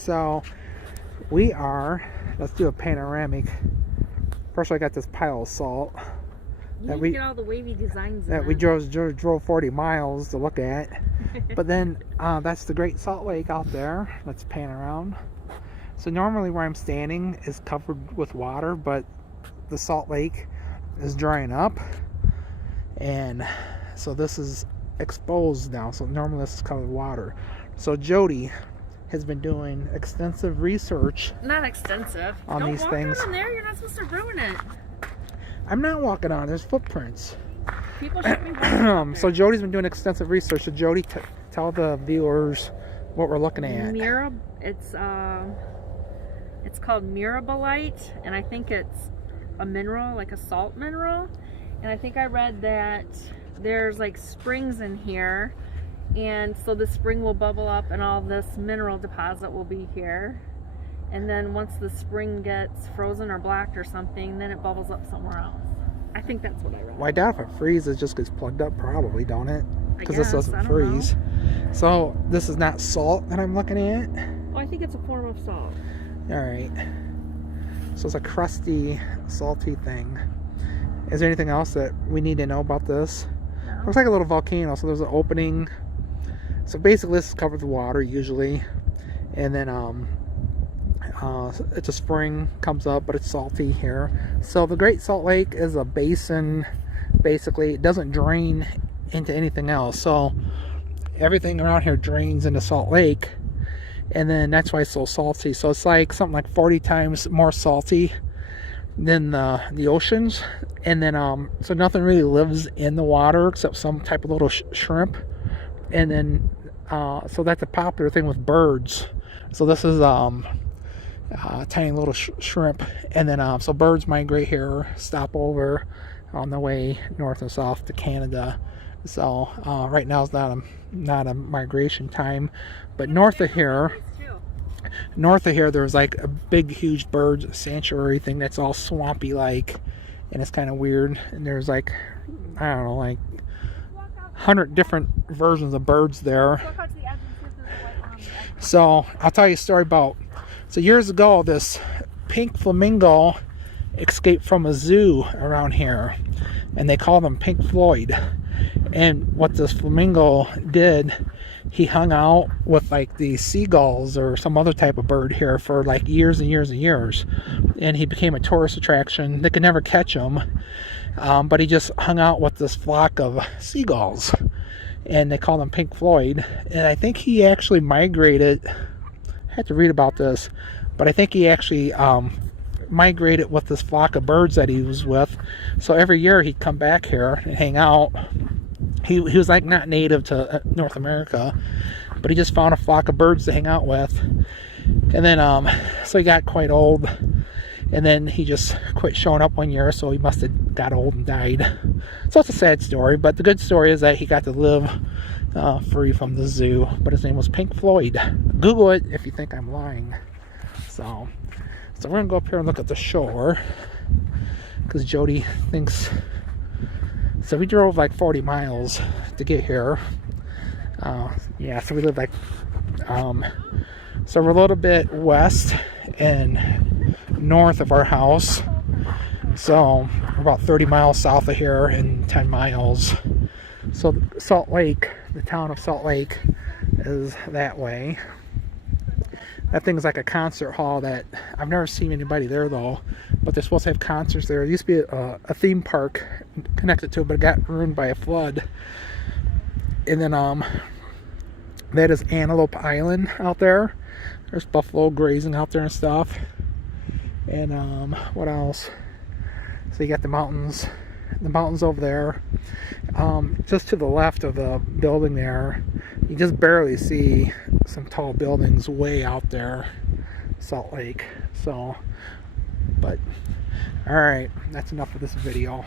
So we are, let's do a panoramic. First I got this pile of salt You need to get all the wavy designs that we drove 40 miles to look at. But then that's the Great Salt Lake out there. Let's pan around. So normally where I'm standing is covered with water, but the Salt Lake is drying up, and so this is exposed now. So normally this is covered with water. So Jody has been doing extensive research. Not extensive. On these things. Don't walk on there. You're not supposed to ruin it. I'm not walking on. There's footprints. People should be walking. So Jody's been doing extensive research. So Jody, tell the viewers what we're looking at. It's called Mirabilite, and I think it's a mineral, like a salt mineral. And I think I read that there's like springs in here, and so the spring will bubble up and all this mineral deposit will be here. And then once the spring gets frozen or blocked or something, then it bubbles up somewhere else. I think that's what I read. Well, I doubt if it freezes, it just gets plugged up probably, don't it? Because this doesn't I don't freeze. know. So this is not salt that I'm looking at? Oh, I think it's a form of salt. Alright. So it's a crusty, salty thing. Is there anything else that we need to know about this? No. Looks like a little volcano, so there's an opening. So basically this is covered with water usually. And then it's a spring, comes up, but it's salty here. So the Great Salt Lake is a basin. Basically, it doesn't drain into anything else. So everything around here drains into Salt Lake. And then that's why it's so salty. So it's like something like 40 times more salty than the oceans. And then so nothing really lives in the water except some type of little shrimp. And then so that's a popular thing with birds. So this is tiny little shrimp. And then so birds migrate here, stop over on the way north and south to Canada. So right now is not a migration time, but north of here there's like a big huge bird sanctuary thing that's all swampy like, and it's kind of weird. And there's like, I don't know, like 100 different versions of birds there. So I'll tell you a story about, so years ago this pink flamingo escaped from a zoo around here, and they call them Pink Floyd. And what this flamingo did, he hung out with like the seagulls or some other type of bird here for like years and years and years, and he became a tourist attraction. They could never catch him, but he just hung out with this flock of seagulls, and they called him Pink Floyd. And I think he actually migrated, I had to read about this, but I think he actually migrated with this flock of birds that he was with. So every year he'd come back here and hang out. He was like not native to North America, but he just found a flock of birds to hang out with. And then so he got quite old, and then he just quit showing up one year, so he must have got old and died. So it's a sad story, but the good story is that he got to live free from the zoo. But his name was Pink Floyd. Google it if you think I'm lying. So we're gonna go up here and look at the shore, because Jody thinks. So we drove like 40 miles to get here. Yeah, so we live like, so we're a little bit west and north of our house. So we're about 30 miles south of here and 10 miles. So Salt Lake, the town of Salt Lake, is that way. That thing's like a concert hall that I've never seen anybody there though, but they're supposed to have concerts there. It used to be a theme park connected to it, but it got ruined by a flood. And then that is Antelope Island out there. There's buffalo grazing out there and stuff. And what else? So you got the mountains over there. Just to the left of the building there, you just barely see some tall buildings way out there, Salt Lake. So, but all right, that's enough of this video.